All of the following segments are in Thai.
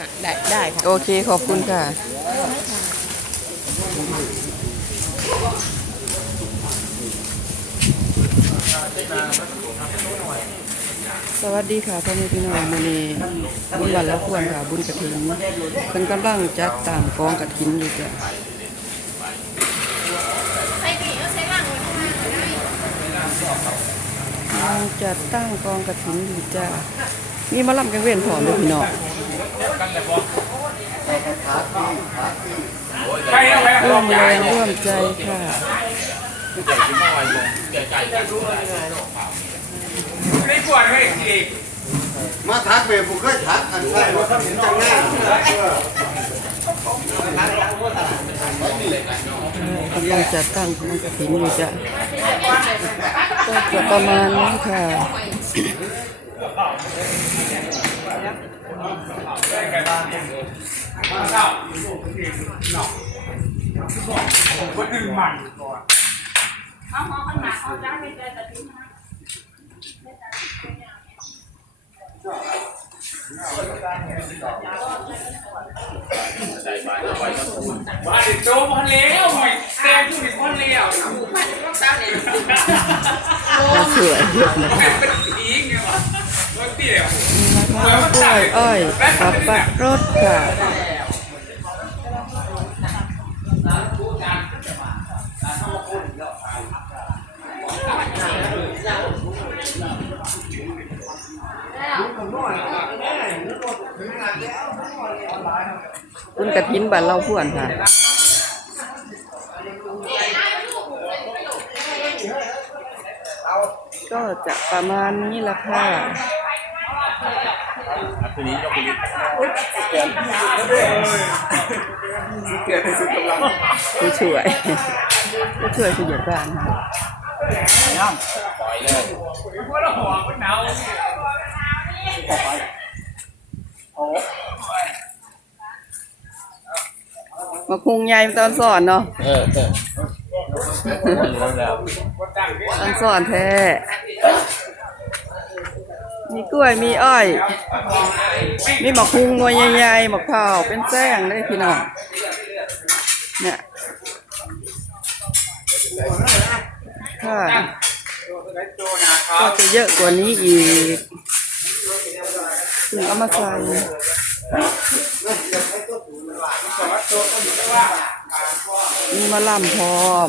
ค่ะได้ได้ค่ะ โอเคขอบคุณค่ะสวัสดีค่ะพ่อแม่พี่น้องมื้อนี้บุญวันละควรค่ะ บุญกระถินเพิ่นกำลังจัดต่างกองกระถินอยู่จ้ะกำลังจัดตั้งกองกระถินอยู่จ้ะมีหมาลำกันเว้นพร้อมเลยพี่น้อง ร่วมแรงร่วมใจค่ะไม่ปวดไม่อีกมาทักเวผมเคยทักอันใช่ว่าเขาเห็นจังหน้ากำลังจัดตั้งกองกระถินอยู่จะก็จะประมาณนี้ค่ะ คนอื่นหมันว่าเด็กโตพันแล้วหน่อยแซงผู้หญิงพันแล้วสวยเยอะนะคะเป็นผีไงวะรถเตี้ย มะพร้าวกล้วยอ้อยสับปะรดค่ะคุณกระถินบ้านเราพวนค่ะก็จะประมาณนี้ละค่ะ เกิดในสุดกำลังผู้ช่วยผู้ช่วยผู้ใหญ่บ้านค่ะเพราะเราหัวมันหนาวมาคุงใหญ่ตอนสอนเนาะเออเออตอนสอนแท้ มีกล้วยมีอ้อย มีหมกคุงหน่วยใหญ่ๆหมกเผาวเป็นแซงเลยพี่น้องเนี่ยค่ะก็จะเยอะกว่านี้อีกถึงเอามาใส่มีมะล่ำพร้อม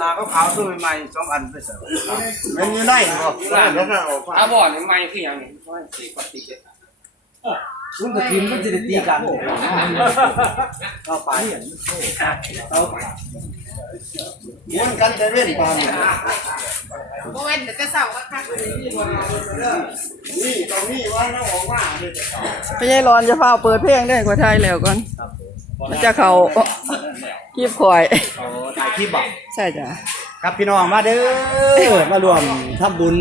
นาเขาขาวตัวใหม่ๆสองอันไปเสิริมมันอยู่ไหนบ่แล้วก็ออกอาบ่อนไม่คืออย่างนี้สีปฏิเสธคุณกับทีมมันจะตีกันเข้าไปเอาม้วนกันจะเล่นปานโมเว้นแต่จะเศร้าก็คักนี่ตรงนี้ว่าน้องออกมาไม่ใช่ร้อนจะพาเปิดเพลงได้กว่าไทยแล้วก่อนมันจะเขา คีบข่อยถ่ายคลิปบอกใช่จ้ะครับพี่น้องมาเด้อมารวมทำบุญ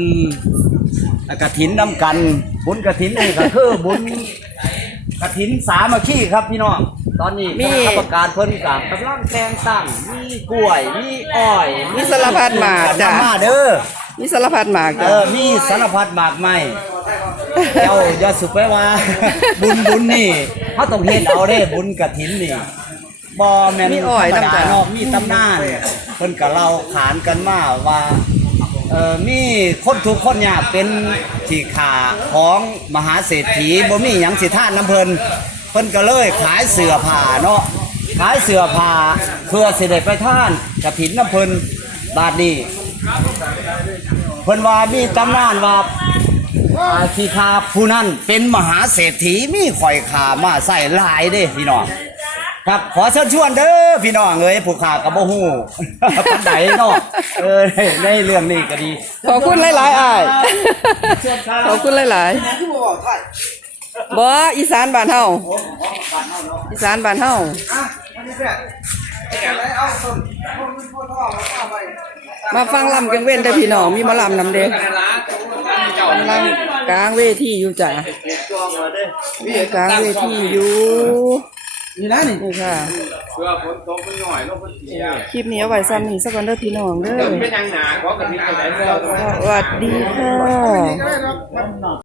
กระถินน้ำกัน บุญกระถินนี่ก็คือบุญกระถินสามัคคีครับพี่น้อง ตอนนี้คณะกรรมการเพิ่นกับกำลังแต่งตั้งมีกล้วย มีอ้อยมีสารพัดหมากจ้ะ มาเด้อ มีสารพัดหมากเอจ้ะ อ มีสารพัดหมากไม้เจ้าอย่าสุไปว่า บุญบุญนี่เขาต้องเฮ็ดเอาเด้บุญกระถินนี่ บ่แม่นมีอ้อยธรรมน้ำดาจ้ะเนาะมีตำนานเพิ่นก็เล่าขานกันมาว่าเอ่อมีคนทุกข์คนยากเป็นที่ขาของมหาเศรษฐีบ่มีหยังสิทานน้ำเพิ่นเพิ่นก็เลยขายเสื้อผ้าเนาะขายเสื้อผ้าเพื่อสิได้ไปท่านกฐินน้ำเพิ่นบาดนี้เพิ่นว่ามีตำนานว่าอ่าที่ขาผู้นั้นเป็นมหาเศรษฐีมีข่อยขามาใส่หลายเด้พี่น้อง ครับขอเชิญชวนเด้อพี่น้องเอ้ยผู้ขากับบ่ฮู้ปานใดเนาะเออในเรื่องนี้ก็ดีขอบคุณหลายๆอ้ายขอบคุณหลายบ่อีสานบ้านเฮาอีสานบ้านเฮาอะอันนี้เพื่อนอะไรเอาต้นต้นพ่อท่อมาข้าไปมาฟังลำกังเว้นได้อพี่น้องมีหมาลำนำเด้กันละเจ้าลำกลางเวทีอยู่จ้ะกลางเวทีอยู่ นี่นะนี่นี่ค่ะ เพื่อฝนตกมันหน่อยลมมันเสียคลิปนี้เอาไว้ซ้ำนี่สักวันเด้อพี่น้องเด้อเป็นยังหนาเพราะกันนี้ไปไหนเราสวัสดีค่ะ